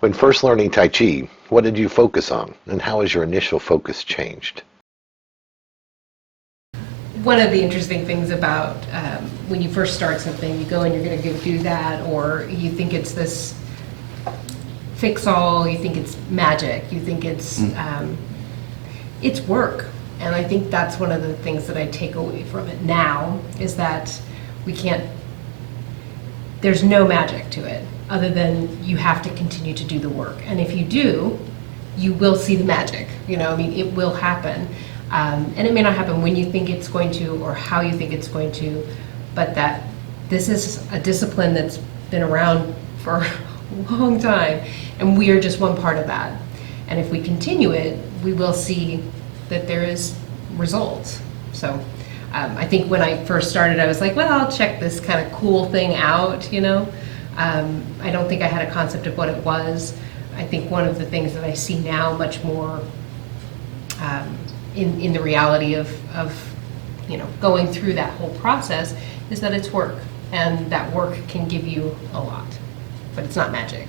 When first learning Tai Chi, what did you focus on, and how has your initial focus changed? One of the interesting things about when you first start something, you go and you're going to go do that, or you think it's this fix-all, you think it's magic, you think it's work. And I think that's one of the things that I take away from it now, is that there's no magic to it, other than you have to continue to do the work. And if you do, you will see the magic. It will happen. And it may not happen when you think it's going to or how you think it's going to, but that this is a discipline that's been around for a long time, and we are just one part of that. And if we continue it, we will see that there is results. So I think when I first started, I was like, well, I'll check this kind of cool thing out, I don't think I had a concept of what it was. I think one of the things that I see now much more in the reality of going through that whole process is that it's work, and that work can give you a lot, but it's not magic,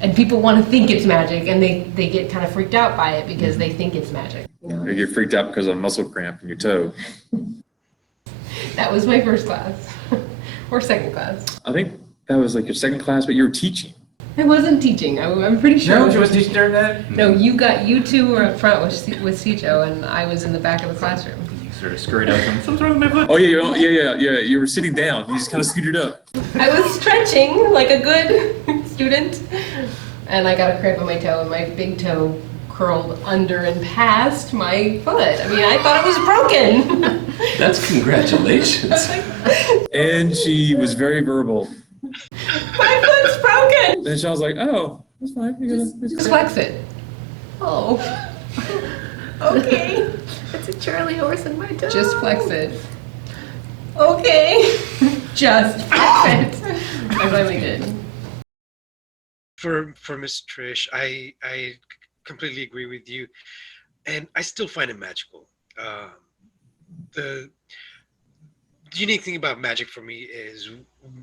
And people want to think it's magic, and they get kind of freaked out by it because they think it's magic. You get freaked out because of a muscle cramp in your toe. That was my first class or second class. I think that was like your second class, but you were teaching. I wasn't teaching. I'm pretty sure. No, she was teaching during that? No, you two were up front with Sicho, and I was in the back of the classroom. You sort of scurried out. Something's wrong with my foot. Oh yeah. You were sitting down. You just kind of scooted up. I was stretching like a good student, and I got a cramp in my toe, and my big toe curled under and past my foot. I thought it was broken. That's congratulations. And she was very verbal. My foot's broken. And I was like, oh, that's fine. Just flex it. Oh. Okay. It's a Charlie horse in my toe. Just flex it. Okay. Just flex it. I finally did. For Miss Trish, I completely agree with you, and I still find it magical. The unique thing about magic for me is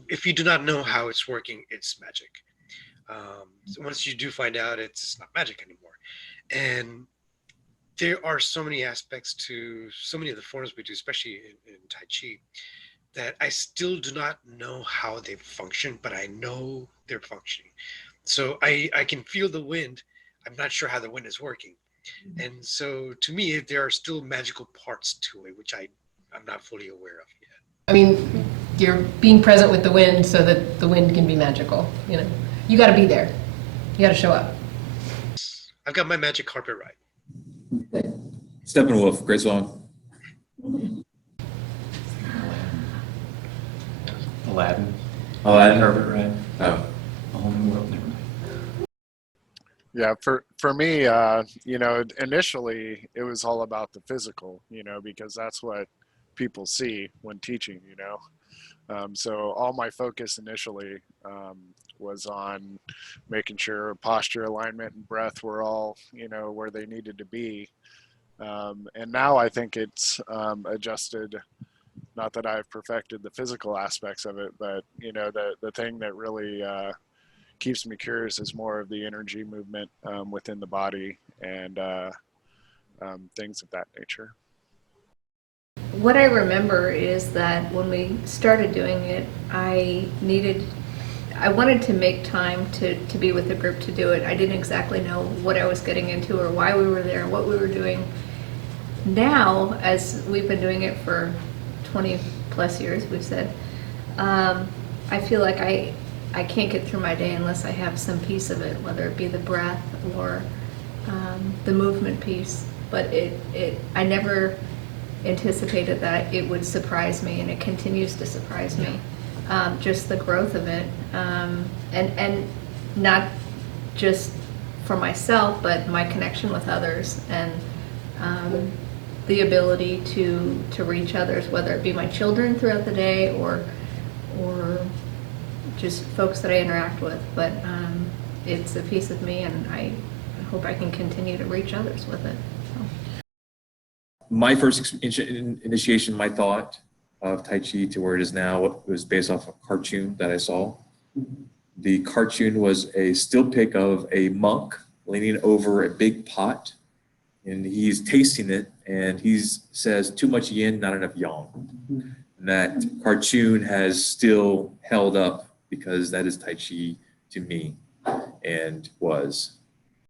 if you do not know how it's working, it's magic. So once you do find out, it's not magic anymore. And there are so many aspects to so many of the forms we do, especially in Tai Chi, that I still do not know how they function, but I know they're functioning. So I can feel the wind. I'm not sure how the wind is working. And so to me, there are still magical parts to it, which I'm not fully aware of yet. You're being present with the wind so that the wind can be magical. You got to be there. You got to show up. I've got my magic carpet right. Steppenwolf, great song. Aladdin. Aladdin. Right. Oh. A whole new world. Never mind. Yeah, for me, initially it was all about the physical, because that's what people see when teaching, So all my focus initially was on making sure posture, alignment, and breath were all, where they needed to be. And now I think it's adjusted. Not that I've perfected the physical aspects of it, but the thing that really keeps me curious is more of the energy movement within the body and things of that nature. What I remember is that when we started doing it, I wanted to make time to be with the group to do it. I didn't exactly know what I was getting into or why we were there, what we were doing. Now, as we've been doing it for 20 plus years, we've said, I feel like I can't get through my day unless I have some piece of it, whether it be the breath or the movement piece. But I never anticipated that it would surprise me, and it continues to surprise me. Just the growth of it, and not just for myself, but my connection with others, and the ability to reach others, whether it be my children throughout the day or just folks that I interact with. But it's a piece of me, and I hope I can continue to reach others with it. So. My first initiation, my thought of Tai Chi to where it is now was based off a cartoon that I saw. The cartoon was a still pic of a monk leaning over a big pot, and he's tasting it, and he says, "Too much yin, not enough yang." And that cartoon has still held up because that is Tai Chi to me, and was.